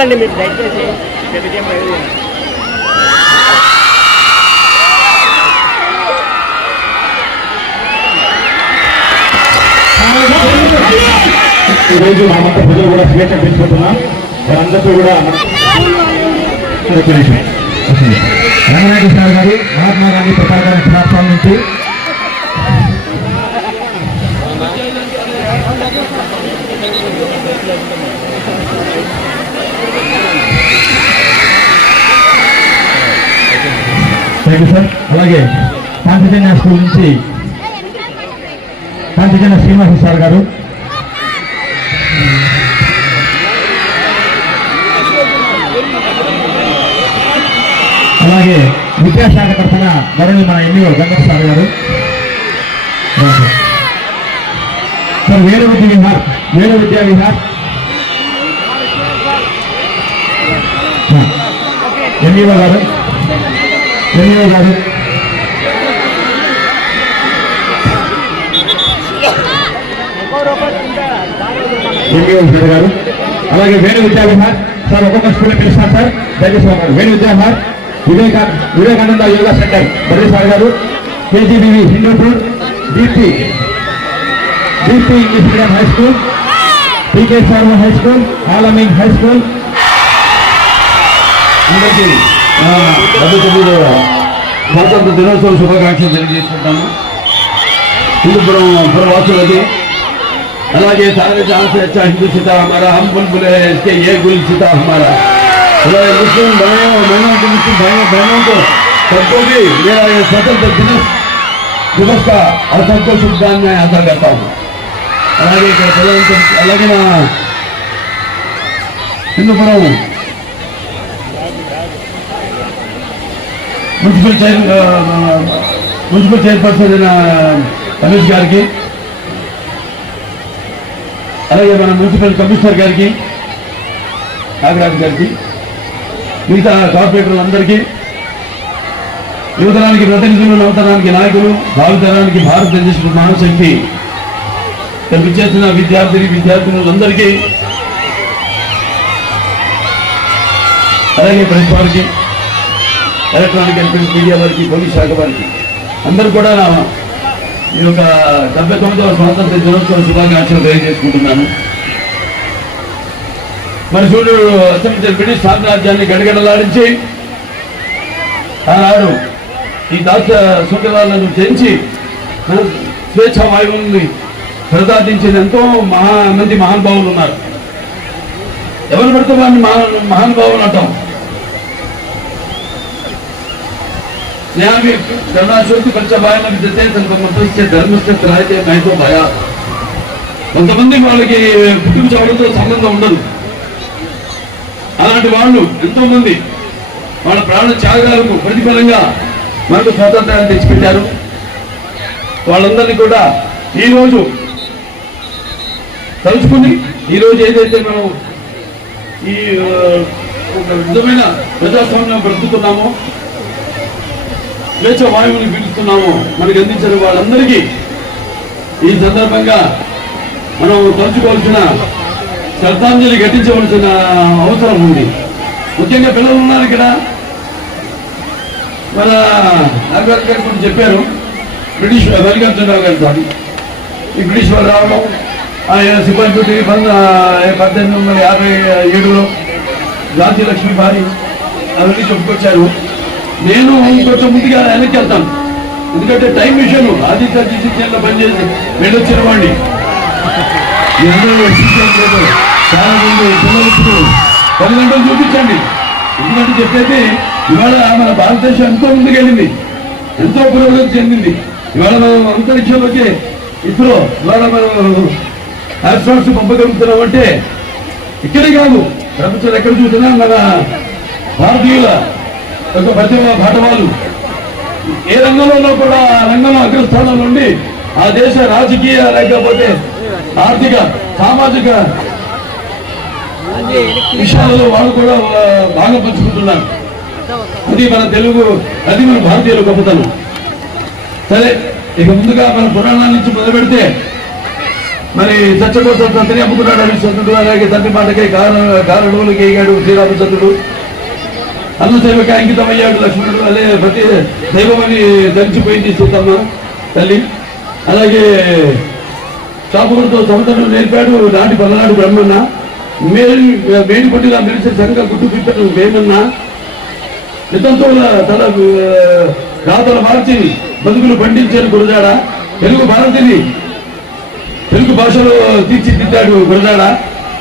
వెళ్ళిపోతండి మీరు దయచేసి మరి. ఈరోజు మనమంతా ప్రజలు కూడా స్వేచ్ఛ పెంచుకుంటున్నాం వారందరితో కూడా. రంగనాథకృష్ణ గారు మహాత్మా గాంధీ ప్రకారం ప్లాట్ఫామ్ నుంచి థ్యాంక్ యూ సార్ అలాగే కాంతిజన్య స్కూల్ నుంచి కాంతిజన్య శ్రీనివాస సార్ గారు. అలాగే విద్యాశాఖ తరఫున గౌరవ మన ఎన్నిఓ గంగర్ సార్ గారు. సార్ వేలు విద్య విహార్ వేలు విద్యా విహార్. ఎన్నిఓ గారు ఎన్నిఓ గారు ఎంఈఓ సార్ గారు అలాగే వేణు విద్యా విహార్ సార్ ఒక్కొక్క స్కూల్ పిలుస్తాను సార్ దయచేసి ఉన్నారు వేణు విద్యా విహార్ వివేకా వివేకానంద యోగా సెంటర్ బర్రీ సార్ గారు KGBV Hindupur Deepti Deepti English medium high school PK Sharma high school ఆలమింగ్ high school అందరికీ ఆ, డెబ్బై తొమ్మిదో స్వాతంత్ర దినోత్సవ శుభాకాంక్షలు తెలియజేసుకుంటాము హిందూపురం పురవాసులకి అలాగే सारे जहाँ से अच्छा हिंदू सीता हमारा हम बुलबुल है इसके ये गुल सीता हमारा हमारे मुस्लिम भाइयों बहनों के मुस्लिम भाइयों बहनों को सबको भी मेरा ये स्वतंत्र दिवस दिवस का असंख्य शुभकामनाएं अदा करता हूँ అలాగే ఇక్కడ పిల్లలతో అలాగే నా Hindupuram municipal chair municipal chairperson అయిన రమేష్ గారికి అలాగే మన మున్సిపల్ కమిషనర్ గారికి నాగరాజు గారికి మిగతా కార్పొరేటర్లందరికీ యువతరానికి ప్రతినిధులు నవతరానికి నాయకులు భావితరానికి భారతదేశ మహాశక్తి కనిపించేసిన విద్యార్థిని విద్యార్థినులందరికీ అలాగే ప్రతి వారికి ఎలక్ట్రానిక్ అండ్ ప్రింట్ మీడియా వారికి పోలీస్ శాఖ వారికి. అందరూ కూడా నా ఈ యొక్క డెబ్బై తొమ్మిదవ స్వాతంత్ర దినోత్సవ శుభాకాంక్షలు తెలియజేసుకుంటున్నాను. మరి చూడు అసెంబ్లీ బ్రిటిష్ సామ్రాజ్యాన్ని గడగడలాడించి ఆనాడు ఈ దాస సుందరాలను జయించి ఆ, స్వేచ్ఛ వాయువుల్ని ప్రసాదించిన ఎంతో మహా మంది మహానుభావులు ఉన్నారు. ఎవరు పెడితే వారిని మహా మహానుభావులు అంటాం. न्याय करना शुरू बच्चा భయం విద్యతే సంపమస్తే ధర్మస్థ రాయితే మైతో భయ కొంతమంది వాళ్ళకి పుట్టుకు చావులతో సంబంధం ఉండదు అలాంటి వాళ్ళు ఎంతో మంది వాళ్ళ ప్రాణ త్యాగాలకు ప్రతిఫలంగా మనకు స్వాతంత్రాన్ని తెచ్చిపెట్టారు వాళ్ళందరినీ కూడా ఈరోజు తలుచుకుని ఈరోజు ఏదైతే మనం ఈ ఆ, ఒక విధమైన ప్రజాస్వామ్యం బ్రతుకుతున్నామో స్వేచ్ఛ వాయువుని పిలుస్తున్నాము మనకు అందించిన వాళ్ళందరికీ ఈ సందర్భంగా మనం తలుచుకోవాల్సిన శ్రద్ధాంజలి ఘటించవలసిన అవసరం ఉంది. ముఖ్యంగా పిల్లలు ఉన్నారు ఇక్కడ. మన నాగరాజు గారు కొన్ని చెప్పారు. బ్రిటిష్ మల్లికార్జునరావు గారు సార్ ఈ బ్రిటిష్ వాళ్ళు రావడం ఆయన సిబ్బంది పెట్టి పద్దెనిమిది వందల యాభై ఏడులో ఝాన్సీ లక్ష్మీ భారీ అవన్నీ చెప్పుకొచ్చారు నేను కొంచెం ముందుగా వెనక్కి వెళ్తాను. ఎందుకంటే టైం విషయం ఆదిత్య డిజిటల్లో పనిచేసి వెళ్ళొచ్చిన వాడిని. మీ చాలా మంది పిల్లలకు పది గంటలు చూపించండి. ఎందుకంటే చెప్పేది ఇవాళ మన భారతదేశం ఎంతో ముందుకెళ్ళింది ఎంతో పురోగతి చెందింది. ఇవాళ మనం అంతరిక్షంలోకి ఇస్రో ద్వారా మనం ఆస్ట్రాన్స్ పంపగలుగుతున్నాం అంటే ఇక్కడే కాదు. ప్రపంచంలో ఎక్కడ చూసినా మన భారతీయుల ఒక ప్రతిభ పాఠవాలు ఏ రంగంలో కూడా ఆ రంగంలో అగ్రస్థానం నుండి ఆ దేశ రాజకీయ లేకపోతే ఆర్థిక సామాజిక విషయాలలో వాళ్ళు కూడా బాగా పంచుకుంటున్నారు. అది మన తెలుగు అది మన భారతీయుల గొప్పతనం సరే ఇక ముందుగా మన పురాణాల నుంచి మొదలు పెడితే మరి చచ్చకోసం తండ్రి అమ్ముకున్నాడు హరిశ్చంద్రుడు అలాగే తండ్రి మాటకే కారణ కారణులకి ఎగాడు శ్రీరామచంద్రుడు అన్న సేవకి అంకితమయ్యాడు లక్ష్మణుడు. అదే ప్రతి దైవమని ధరించిపోయింది సీతమ్మ తల్లి. అలాగే చాపూరుతో సమతను నేర్పాడు నాటి పల్లనాడు బ్రహ్మన్న. మేలు మేడి పట్టిగా మెలిసే సంఘ గుడ్డు పిట్టడు వేమన్న యుద్ధంతో తల రాతల మార్చి బతుకులు పండించాడు గురజాడ. తెలుగు భారతిని తెలుగు భాషలో తీర్చిదిద్దాడు గురజాడ.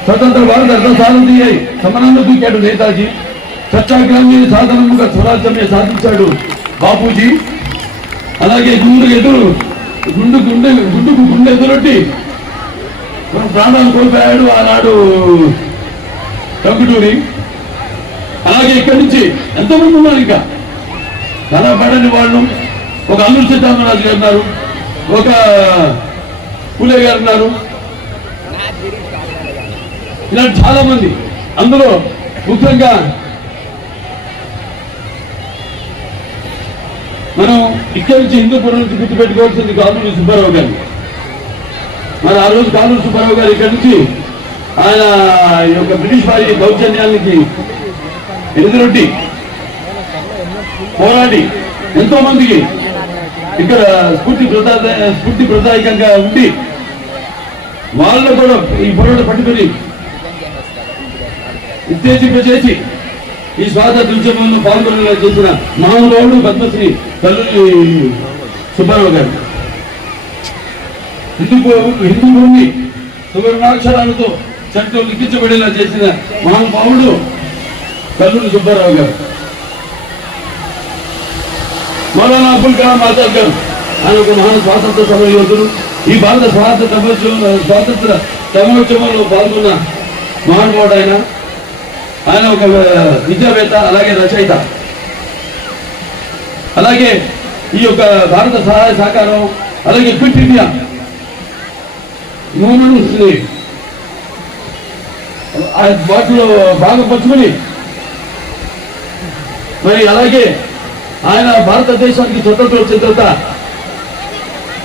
స్వతంత్ర భారత అర్థం సహారం తీయాయి సమానంగా దూకాడు నేతాజీ. సత్యాగ్రహమే సాధనముగా స్వరాజ్యమే సాధించాడు బాపూజీ. అలాగే గుండు ఎదురు గుండు గుండె గుండుకు గుండె ఎదురొట్టి ప్రాణాలు కోల్పోయాడు ఆనాడు టంగుటూరి అలాగే ఇక్కడి నుంచి ఎంతమంది ఉన్నారు ఇంకా? కనపడని వాళ్ళు. ఒక అల్లు సీతారామరాజు గారు ఉన్నారు. ఒక పూలే గారు ఉన్నారు. ఇలాంటి చాలా మంది అందులో ముఖ్యంగా మనం ఇక్కడి నుంచి హిందూపురం నుంచి గుర్తుపెట్టుకోవాల్సింది కాలూరు సుబ్బారావు గారు. మరి ఆ రోజు కాలూరు సుబ్బారావు గారు ఇక్కడి నుంచి ఆయన యొక్క బ్రిటిష్ వారి దౌర్జన్యానికి ఎదురొట్టి పోరాడి ఎంతో మందికి ఇక్కడ స్ఫూర్తి ప్రదా స్ఫూర్తి ప్రదాయకంగా ఉండి వాళ్ళు కూడా ఈ పోరాట పట్టుకుని ఉత్తేజింపజేసి ఈ స్వాతంత్ర ఉద్యమంలో పాల్గొనేలా చేసిన మహానుభావుడు పద్మశ్రీ తల్లి సుబ్బారావు గారు. హిందూ హిందూ భూమి సువర్ణాక్షరాలతో చట్టం లిఖించబడేలా చేసిన మహానుభావుడు కల్లూరి సుబ్బారావు గారు. మౌలానా అబుల్ కలాం ఆజాద్ గారు. ఆయన ఒక మహాన్ స్వాతంత్ర సమర యోధుడు ఈ భారత స్వాతంత్ర సమోత్సవం స్వాతంత్ర సమోత్సవంలో పాల్గొన్న మహానుభావుడు ఆయన. ఆయన ఒక విద్యావేత్త అలాగే రచయిత. అలాగే ఈ యొక్క భారత సహాయ సహకారం అలాగే క్విట్ ఇండియా. మూమెంట్స్ వాటిలో బాగా పంచుకొని. మరి అలాగే ఆయన భారతదేశానికి స్వతంత్రం వచ్చిన తర్వాత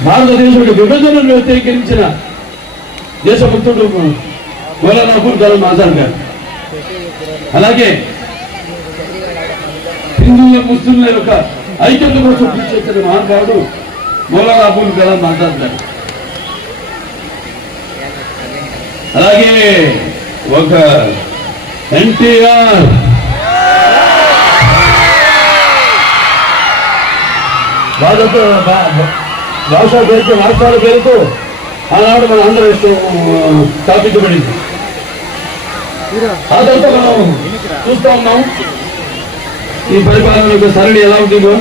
భారతదేశం విభజనను వ్యతిరేకించిన దేశభక్తుడు మౌలానా అబుల్ కలాం ఆజాద్ గారు. అలాగే హిందువుల ముస్లింల యొక్క ఐక్యత కోసం కృషి చేసిన మహానుభావుడు మౌలానా అబుల్ కలాం ఆజాద్ అలాగే ఒక ఎన్టీఆర్. భారత భాషా పేరుతో రాష్ట్రాల పేరుతో ఆనాడు మన అందరూ రాష్ట్రం స్థాపించబడింది. అదంతా మనం చూస్తా ఉన్నాం. ఈ పరిపాలన యొక్క సరళి ఎలా ఉంటుందో.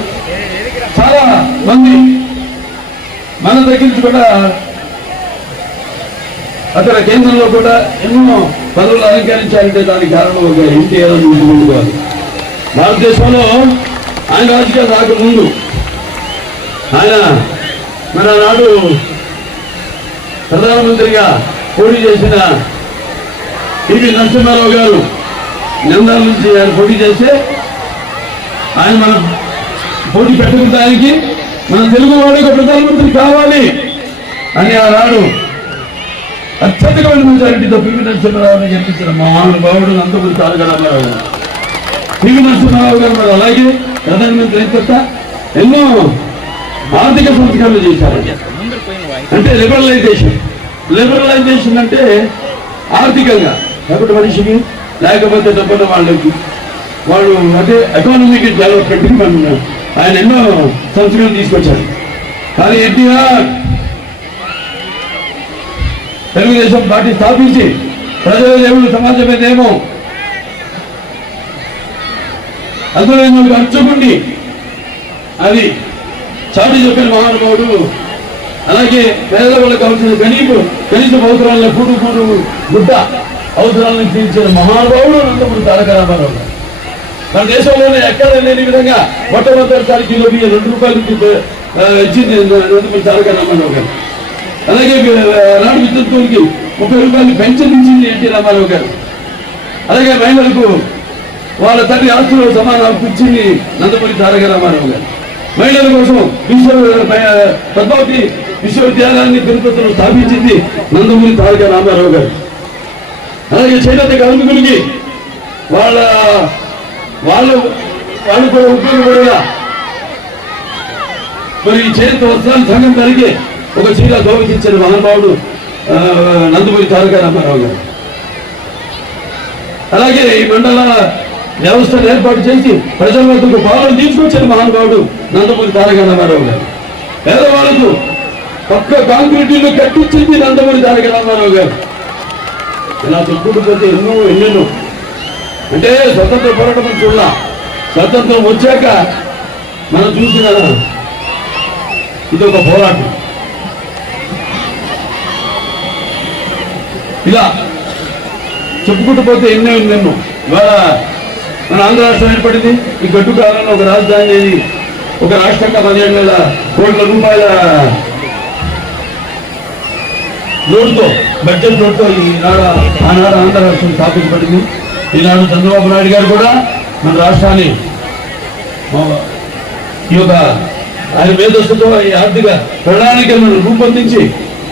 చాలా మంది మన దగ్గర నుంచి కూడా అక్కడ కేంద్రంలో కూడా ఎన్నో పదవులు అలంకరించాలంటే దానికి కారణం ఒక ఎన్టీఆర్ ముందుకోవాలి భారతదేశంలో ఆయన రాజకీయాలు రాకముందు ఆయన మన నాడు ప్రధానమంత్రిగా పోటీ చేసిన టివి నరసింహారావు గారు నిందాల నుంచి ఆయన పోటీ చేస్తే ఆయన మన పోటీ పెట్టుకుంటానికి మన తెలుగు వాడికి ప్రధానమంత్రి కావాలి అని ఆనాడు అత్యధికమైన మెజారిటీతో పివి నరసింహారావుని గెలిపించిన మహానుభావుడు నందమూరి తారక రామారావు గారు. పివి నరసింహారావు గారు మరి అలాగే ప్రధానమంత్రి అయిన ఎన్నో ఆర్థిక సంస్కరణలు చేశారు. అంటే లిబరలైజేషన్ లిబరలైజేషన్ అంటే ఆర్థికంగా. కాబట్టి మనిషికి లేకపోతే డబ్బులు వాళ్ళకి. వాళ్ళు అంటే ఎకానమీకి డెవలప్మెంట్కి మనం ఆయన ఎన్నో సంస్కృతులు తీసుకొచ్చారు. కానీ ఎన్టీఆర్ తెలుగుదేశం పార్టీ స్థాపించి ప్రజల దేవుడు సమాజమే దేమో అందులో అంచుకుండి అది చాటి చెప్పిన మహానుభావుడు అలాగే పేదవాళ్ళకు కావాల్సిన కనీపు కనీస అవసరాలను కూడు కూడు గుడ్డ. అవసరాలను తీర్చిన మహానుభావుడు నందమూరి తారక రామారావు గారు. మన దేశంలోనే ఎక్కడ లేని విధంగా మొట్టమొదటిసారి కిలో బియ్యం రెండు రూపాయలు ఇచ్చింది నందమూరి తారక రామారావు గారు. అలాగే నాడు విద్యుత్తులకి ముప్పై రూపాయలు పెన్షన్ ఇచ్చింది ఎన్టీ రామారావు గారు. అలాగే మహిళలకు వాళ్ళ తండ్రి ఆస్తులు సమాన హక్కు ఇచ్చింది నందమూరి తారక రామారావు గారు. మహిళల కోసం విశ్వ పద్మావతి విశ్వవిద్యాలయాన్ని తిరుపతిలో స్థాపించింది నందమూరి తారక రామారావు గారు. అలాగే చేనేత కార్మికులకి వాళ్ళ వాళ్ళు వాళ్ళు కూడా ఉపయోగపడేలా. మరి ఈ చేనేత వస్త్రాలు సంఘం కలిగి ఒక చీర గౌరవించిన మహానుభావుడు నందమూరి తారక రామారావు గారు. అలాగే ఈ మండల వ్యవస్థను ఏర్పాటు చేసి ప్రజల వద్దకు పాలన తీసుకొచ్చిన మహానుభావుడు నందమూరి తారక రామారావు గారు. పేదవాళ్ళకు పక్క కాంక్రీట్ ఇల్లు కట్టించింది నందమూరి తారక రామారావు గారు. ఇలా చెప్పుకుంటూ పోతే ఎన్నో ఎన్నెన్నో. అంటే స్వతంత్ర పోరాటం చూడాల. స్వతంత్రం వచ్చాక మనం చూసిన ఇది ఒక పోరాటం. ఇలా చెప్పుకుంటూ పోతే ఎన్నో ఎన్నెన్నో. ఇవాళ మన ఆంధ్ర రాష్ట్రం ఏర్పడింది. ఈ గడ్డు కాలంలో ఒక రాజధాని ఒక రాష్ట్రంగా పదిహేడు వేల కోట్ల రూపాయల లోటుతో బడ్జెట్ లోటుతో ఈనాడు ఆనాడు ఆంధ్ర రాష్ట్రం స్థాపించబడింది. ఈనాడు చంద్రబాబు నాయుడు గారు కూడా మన రాష్ట్రాన్ని ఈ యొక్క ఆయన మేధస్సుతో ఈ ఆర్థిక ప్రణాళికలను రూపొందించి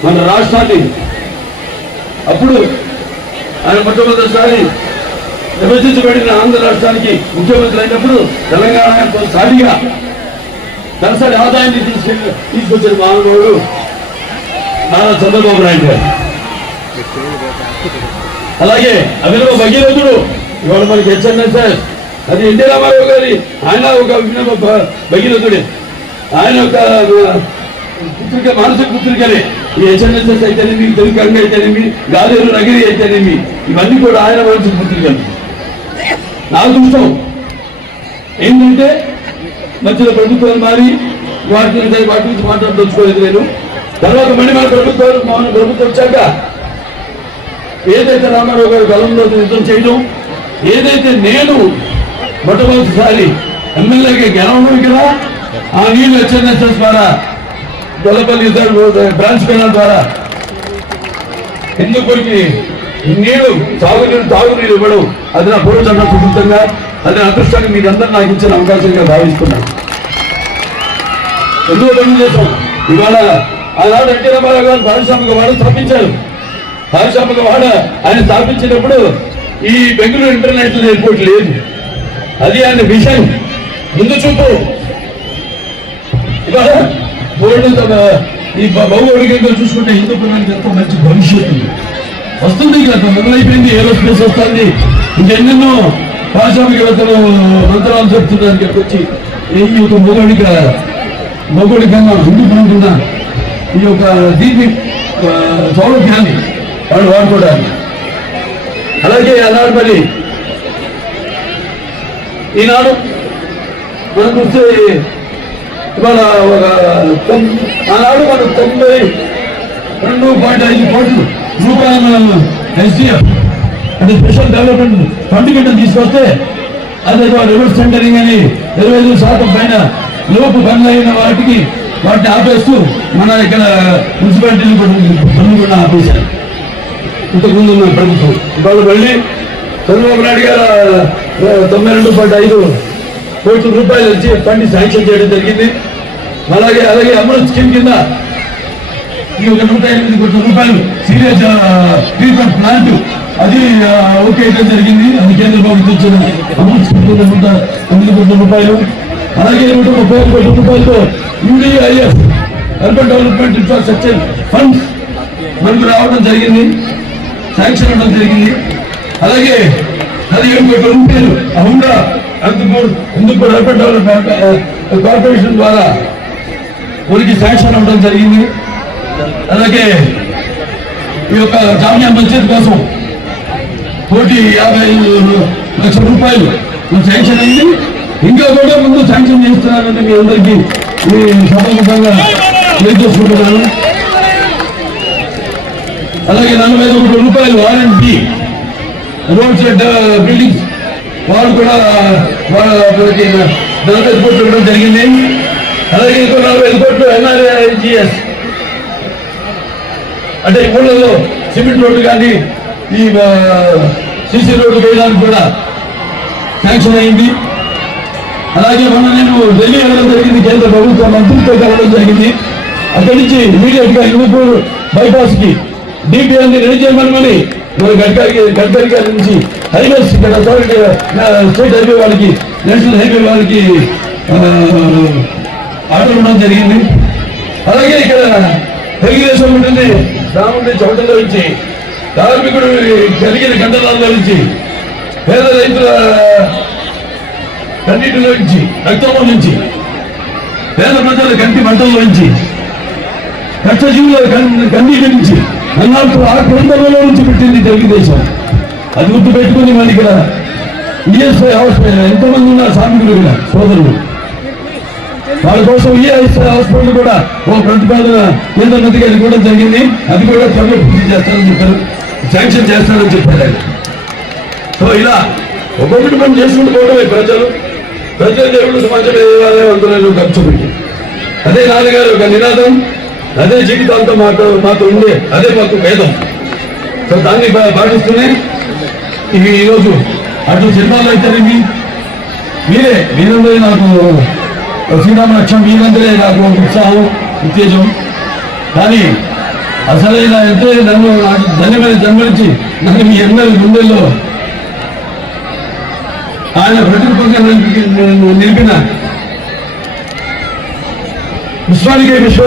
మన రాష్ట్రాన్ని అప్పుడు ఆయన మొట్టమొదటిసారి విభజించబడిన ఆంధ్ర రాష్ట్రానికి ముఖ్యమంత్రి అయినప్పుడు తెలంగాణ సాటిగా తనసరి ఆదాయాన్ని తీసుకెళ్ళి తీసుకొచ్చిన మహానుభావుడు నారా చంద్రబాబు నాయుడు గారు. అలాగే అభినవ భగీరథుడు ఇవాళ మనకి హెచ్ఎన్ఎస్ఎస్ అది ఎన్టీ రామారావు గారి ఆయన ఒక అభినవ భగీరథుడే. ఆయన ఒక పుత్రిక మానసిక పుత్రికనే. ఈ హెచ్ఎన్ఎస్ఎస్ అయితేనేమి తెలుగు గంగ అయితేనేమి గాలేరు నగిరి అయితేనేమి ఇవన్నీ కూడా ఆయన మానసిక పుత్రికలు. నా దృష్టం ఏంటంటే మధ్యలో ప్రభుత్వాలు మారి వాటి వాటి నుంచి మాట్లాడదలుచుకోలేదు నేను. తర్వాత మళ్ళీ మన ప్రభుత్వాలు మన ప్రభుత్వం వచ్చాక ఏదైతే రామారావు గారు గలంలో యుద్ధం చేయడం ఏదైతే నేను మొట్టమొదటిసారి ఎమ్మెల్యేగా గెలవడం ఇక్కడ ఆ నీళ్ళు హెచ్ఎన్ఎస్ఎస్ ద్వారా గొల్లపల్లి బ్రాంచ్ కెనాల్ ద్వారా హిందూపూర్కి నీళ్ళు తాగునీరు తాగునీరు ఇవ్వడం అది నా పూర్వజన్మ సుకృతంగా అది నా అదృష్టాన్ని మీరందరూ నాకు ఇచ్చిన అవకాశంగా భావిస్తున్నాను. ఎందుకు చేశాం? ఇవాళ ఆనాడు ఎన్టీ రామారావు గారు పారిశ్రామిక వాడ స్థాపించారు పారిశ్రామిక వాడ ఆయన స్థాపించినప్పుడు ఈ బెంగళూరు ఇంటర్నేషనల్ ఎయిర్పోర్ట్ లేదు. అది ఆయన విషయం ముందు చూపు. ఇవాళ బోర్డు ఈ భౌగోళికంగా చూసుకుంటే హిందూ పిల్లలకి ఎంతో మంచి భవిష్యత్తు వస్తుంది ఇక మొదలైపోయింది. ఏరోస్పేస్ వస్తుంది? ఇంకెన్నెన్నో పారిశ్రామికవేత్తలు మంత్రాలు చెప్తున్నారు. ఇక్కడికి వచ్చి యువత యొక్క భౌగోళిక భౌగోళికంగా ఉండిపోతున్న ఈ యొక్క దీన్ని సౌలభ్యాన్ని వాళ్ళు వాడుకోవడానికి అలాగే ఆనాడు మరి ఈనాడు మనం చూస్తే ఇవాళ ఒక ఆనాడు మనం తొంభై రెండు పాయింట్ ఐదు కోట్లు రూపాయల ఎస్డిఎఫ్ అంటే స్పెషల్ డెవలప్మెంట్ ఫండ్ కింద తీసుకొస్తే అదే రివర్స్ సెంటరింగ్ అని ఇరవై ఐదు శాతం పైన లోపు బంద్ అయిన వాటికి వాటిని ఆపేస్తూ మన ఇక్కడ మున్సిపాలిటీని కూడా పనులు కూడా ఆపేశారు. ఇంతకుముందు ఉన్న ప్రభుత్వం. ఇవాళ మళ్ళీ చంద్రబాబు నాయుడు గారు తొంభై రెండు పాయింట్ ఐదు కోట్ల రూపాయలు వచ్చి ఫండ్ శాంక్షన్ చేయడం జరిగింది. అలాగే అలాగే అమృత్ స్కీమ్ కింద ఈ ఒక నూట ఎనిమిది కోట్ల రూపాయలు సీరియస్ ట్రీట్మెంట్ ప్లాంట్ అది ఓకే అయితే జరిగింది. అది కేంద్ర ప్రభుత్వం ఇచ్చిన అమృత్ స్కీమ్ కింద నూట ఎనిమిది కోట్ల రూపాయలు. అలాగే నూట ముప్పై కోట్ల రూపాయలతో UDIF urban development infrastructure funds మనకు రావడం జరిగింది శాంక్షన్ అవ్వడం జరిగింది. అలాగే పదిహేను కోట్ల రూపాయలు Honda Andukuru Andukuru urban development corporation ద్వారా మనకి శాంక్షన్ అవ్వడం జరిగింది. అలాగే ఈ యొక్క జామియా మస్జిద్ కోసం కోటి యాభై లక్షల రూపాయలు శాంక్షన్ అయింది. ఇంకా కూడా ముందు శాంక్షన్ చేస్తున్నారని మీ అందరికీ ఈ సభాముఖంగా తెలియజేసుకుంటున్నాను అలాగే నలభై ఐదు రూపాయలు ఆర్ రోడ్ బి బిల్డింగ్స్ వాళ్ళు కూడా మనకి నలభై కోట్లు ఇవ్వడం జరిగింది. అలాగే ఇంకో నలభై కోట్లు ఎన్ఆర్ఐజిఎస్ అంటే ఊళ్ళలో సిమెంట్ రోడ్డు కానీ ఈ సిసి రోడ్డు వేయడానికి కూడా శాంక్షన్ అయింది. అలాగే మొన్న నేను ఢిల్లీ వెళ్ళడం జరిగింది. కేంద్ర ప్రభుత్వ మంత్రితో కలవడం జరిగింది. అక్కడి నుంచి ఇమీడియట్గా హిందూపూర్ బైపాస్కి డిపిఎల్ని రెడీ చేయమని మరి గడ్కరీ గడ్కరీ గారి నుంచి హైవేస్ ఇక్కడ అథారిటీ స్టేట్ హైవే వాళ్ళకి నేషనల్ హైవే వాళ్ళకి ఆ, ఆర్డర్ ఇవ్వడం జరిగింది. అలాగే ఇక్కడ తెలుగుదేశం ఉంటుంది రాముడి చోటలో నుంచి కార్మికుడు కలిగిన గంటలలో నుంచి పేద రైతుల కన్నీటిలో నుంచి రక్తంలో నుంచి పేద ప్రజల కంటి మంటల్లో నుంచి కష్టజీవుల కన్- కన్నీటి నుంచి అన్నాడు ఆ ప్రాంతంలో నుంచి పెట్టింది తెలుగుదేశం. అది గుర్తు పెట్టుకుని మన ఇక్కడ ఈఎస్ఐ హాస్పిటల్ ఎంతమంది ఉన్నారు సామికులు ఇక్కడ సోదరులు. వాళ్ళ కోసం ఈఎస్ఐ హాస్పిటల్ కూడా ఓ ప్రతిపాదన కేంద్ర మంత్రి గారికి కూడా జరిగింది. అది కూడా త్వరలో పూర్తి చేస్తారని చెప్పారు. శాంక్షన్ చేస్తారని చెప్పారు సో ఇలా ఒక్కొక్కటి మనం చేసుకుంటూ పోవడమే ప్రజలు. ప్రజల దేవుడు సమాజం దేవాలయం అందులో ఖర్చు పెట్టి అదే నాన్నగారు ఒక నినాదం అదే జీవితాంతం మాకు మాకు ఉండే అదే మాకు వేదం. సో దాన్ని పాటిస్తూనే ఇవి ఈరోజు అటు సినిమాలు అయితేనేమి? మీరే మీరందరూ నాకు శ్రీరామ లక్ష్యం మీరందరే నాకు ఉత్సాహం ఉత్తేజం. కానీ అసలైన ఎంతో నన్ను నాకు ధన్యమైన జన్మనిచ్చి నన్ను మీ అందరి గుండెల్లో ఆయన ప్రతిరూపంగా నిలిపి- నిలిపిన. విశ్వానికి విశ్వ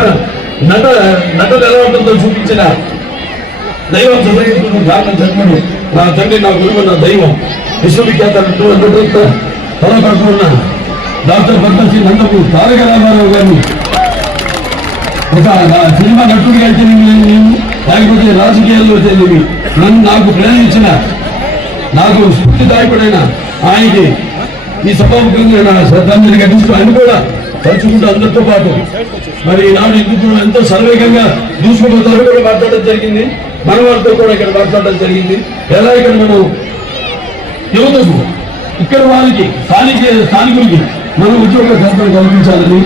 నట నటలు ఎలా ఉంటుందో చూపించిన దైవం చదువుతున్న కారణం జన్మడు నా తండ్రి నా గురువు నా దైవం విశ్వవిఖ్యాత నటుడు తలపడుతున్న డాక్టర్ పద్మశ్రీ నందపు తారక రామారావు గారిని ఒక సినిమా నటుడిగా అయితే నేను లేకపోతే రాజకీయాల్లో తెలియదు నాకు ప్రేమించిన నాకు స్ఫూర్తిదాయకుడైన ఆయనకి ఈ సభాముఖంగా నా శ్రద్ధాంజలి ఘటిస్తూ ఆయన కూడా తలుచుకుంటూ అందరితో పాటు మరి ఈనాడు ఎందుకు ఎంతో సర్వేగంగా దూసుకుపోతారు కూడా మాట్లాడడం జరిగింది. మన వారితో కూడా ఇక్కడ మాట్లాడడం జరిగింది. ఎలా ఇక్కడ మనం యువతకు ఇక్కడ వారికి స్థానిక స్థానికులకి మనం ఉద్యోగ కల్పన కల్పించాలని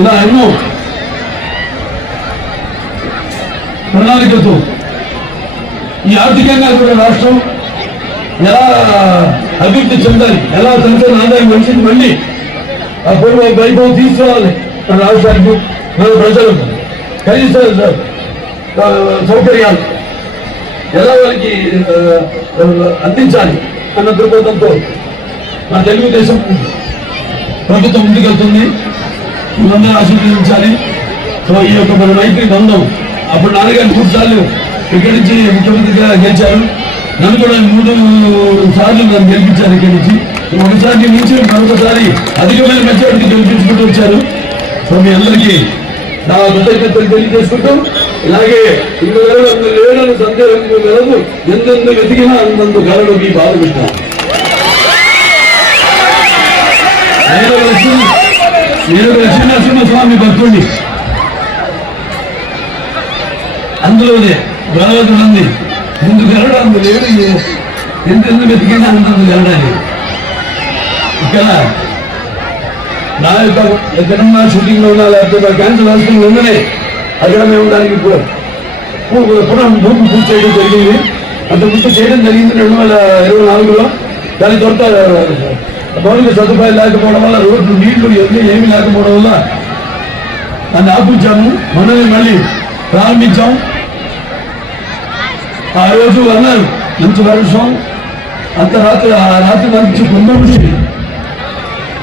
ఇలా ఎన్నో ప్రణాళికలతో ఈ ఆర్థికంగా కూడా రాష్ట్రం ఎలా అభివృద్ధి చెందాలి. ఎలా సంచలన ఆదాయం మనిషికి మళ్ళీ? ఆ పూర్వ వైభవం తీసుకురావాలి. మన రాష్ట్రానికి మన ప్రజలకు. కనీస సౌకర్యాలు. ఎలా వాళ్ళకి అందించాలి అన్న దృక్పథంతో మన తెలుగుదేశం ప్రభుత్వం ముందుకెళ్తుంది. మనందరూ ఆశీర్వదించాలి. సో ఈ యొక్క మన మైత్రి బంధం అప్పుడు నాన్నగారు మూడు సార్లు ఇక్కడి నుంచి ముఖ్యమంత్రిగా గెలిచారు. నన్ను కూడా మూడు సార్లు నన్ను గెలిపించారు ఇక్కడి నుంచి ఒకసారి నుంచి మరొకసారి అధికమైన మెజారిటీ గెలిపించుకుంటూ వచ్చారు. సో మీ అందరికీ నా కృతజ్ఞతలు తెలియజేసుకుంటూ ఇలాగే ఇందు వేల లేడని సందేహం కలదు ఎంతెంత వెతికినా అంతంత కలడు మీ బాధకృష్ణ నేను లక్ష్మణ నేను లక్ష్మీనరసింహ స్వామి భక్తుడిని అందులోనే భగవతుడు ఉంది ముందు గరడు అందు లేడు ఎంతెందుకు వెతికినా అంతందు గరడాలి ఇక్కడ నా యొక్క ఎక్కడన్నా షూటింగ్లో ఉన్నా లేకపోతే క్యాన్సర్ హాస్పిటల్ ఉండనే అక్కడ మేము దానికి పు- పు- పునః భూమి పూర్తి చేయడం జరిగింది అంత ముందు చేయడం జరిగింది రెండు వేల ఇరవై నాలుగులో దాని తర్వాత మౌలిక సదుపాయాలు లేకపోవడం వల్ల రోడ్లు నీళ్ళు ఇవన్నీ ఏమీ లేకపోవడం వల్ల దాన్ని ఆపించాము మనల్ని మళ్ళీ ప్రారంభించాం ఆ రోజు అన్నారు మంచి వర్షం అంత రాత్రి ఆ రాత్రి మంచి కుంభవృష్టి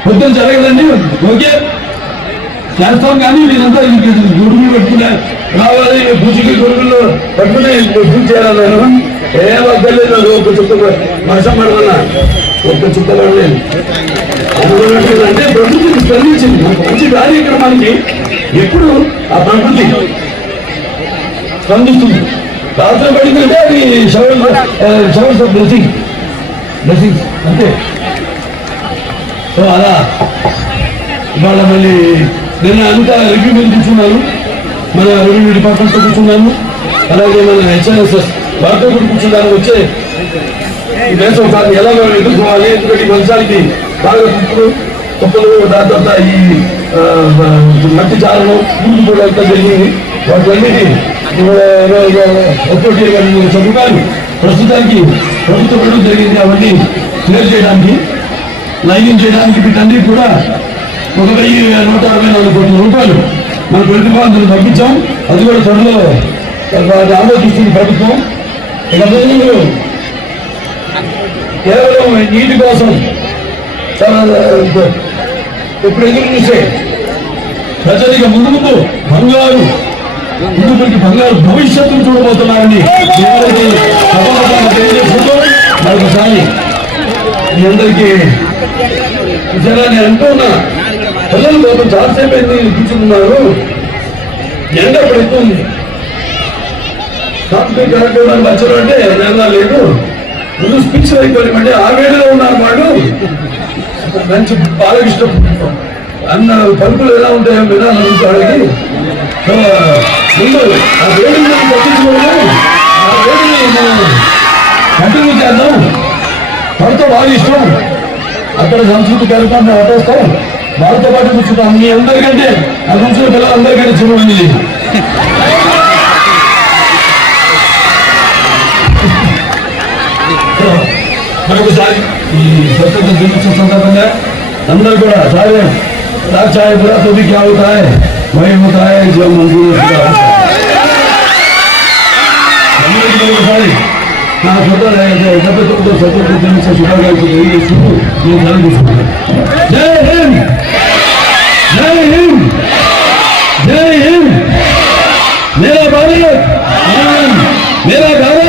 పొద్దున జరగదండి. ఓకే. చేస్తాం కానీ వీరంతా గుడుగులు పెట్టుకునే రావాలి పూజకి గురుగుల్లో పట్టుకుని పూజ చేయాలి నేను ఏ వద్దలేదు నాకు ఒక్క చుక్క వర్షం పడుతున్నా ఒక్క చుక్క పడలేదు అందువల్ల అంటే ప్రకృతి స్పందించింది. మనకు మంచి కార్యక్రమానికి ఎప్పుడు ఆ ప్రకృతి స్పందిస్తుంది. రాత్రి పడిందంటే అది shower showers of blessing. Blessings అంతే. సో అలా ఇవాళ మళ్ళీ నిన్న అంతా రివ్యూ మీద కూర్చున్నాను. మన రెవెన్యూ డిపార్ట్మెంట్తో కూర్చున్నాను. అలాగే మన హెచ్ఎన్ఎస్ఎస్ వారితో కూడా కూర్చున్నాను. వచ్చే వేసవి కాలం ఎలా మనం ఎదుర్కోవాలి ఎందుకంటే ఈ బాగా కుప్పలు కుప్పలు దాని తర్వాత ఈ మట్టి చాలను ముందు కూడా అంతా జరిగింది వాటివన్నిటి ఒక్కొక్కటి రెండు చదువుకాలు ప్రస్తుతానికి ప్రభుత్వ ఇవ్వడం జరిగింది అవన్నీ క్లియర్ చేయడానికి లైనింగ్ చేయడానికి వీటన్నిటి కూడా ఒక వెయ్యి నూట అరవై నాలుగు కోట్ల రూపాయలు మన ప్రతిపాదనలు తగ్గించాం అది కూడా త్వరలో ఆలోచిస్తుంది ప్రభుత్వం. ఇక ముందు కేవలం నీటి కోసం చాలా ఇప్పుడు ఎదురు చూసే ప్రజలకి ముందు ముందు బంగారు ముందు మనకి బంగారు భవిష్యత్తును చూడబోతున్నారని తెలియజేసుకుంటూ మరొకసారి మీ అందరికీ నిజంగా నేను అంటున్నా పిల్లలు పాపం చాలాసేపు అయింది కూర్చున్నారు? ఎండ పడుతుంది. సాంస్కృతిక కార్యక్రమాలు వచ్చారు అంటే నేను లేదు. ముందు స్పీచ్ అయిపోయి ఆ వేడిలో ఉన్నారు వాళ్ళు. మంచి బాలకృష్ణ అన్న పలుకులు ఎలా ఉంటాయో వినాలని వాళ్ళకి ముందు ఆ వేడిని పట్టించుకోవడం ఆ వేడిని మనం కంటిన్యూ చేద్దాం పడితే బాగా ఇష్టం అక్కడ సంస్కృతి కార్యక్రమం అటేస్తాం వారితో పాటు కూర్చుంటాం మీ అందరికంటే ఆ కూర్చున్న పిల్లలందరికంటే చూడండి మరొకసారి ఈ సంస్కృతం చూపించిన సందర్భంగా అందరూ కూడా సారే రాజాయ కూడా తుది అవుతాయి. भाई होता है जो मंजूर ना छोटा रह जाए जब तुम तो सब कुछ दिन से छोटा रह जाए ये शुरू। ये धर्म जय हिंद। जय हिंद। जय हिंद। मेरा भारत हाँ, मेरा भारत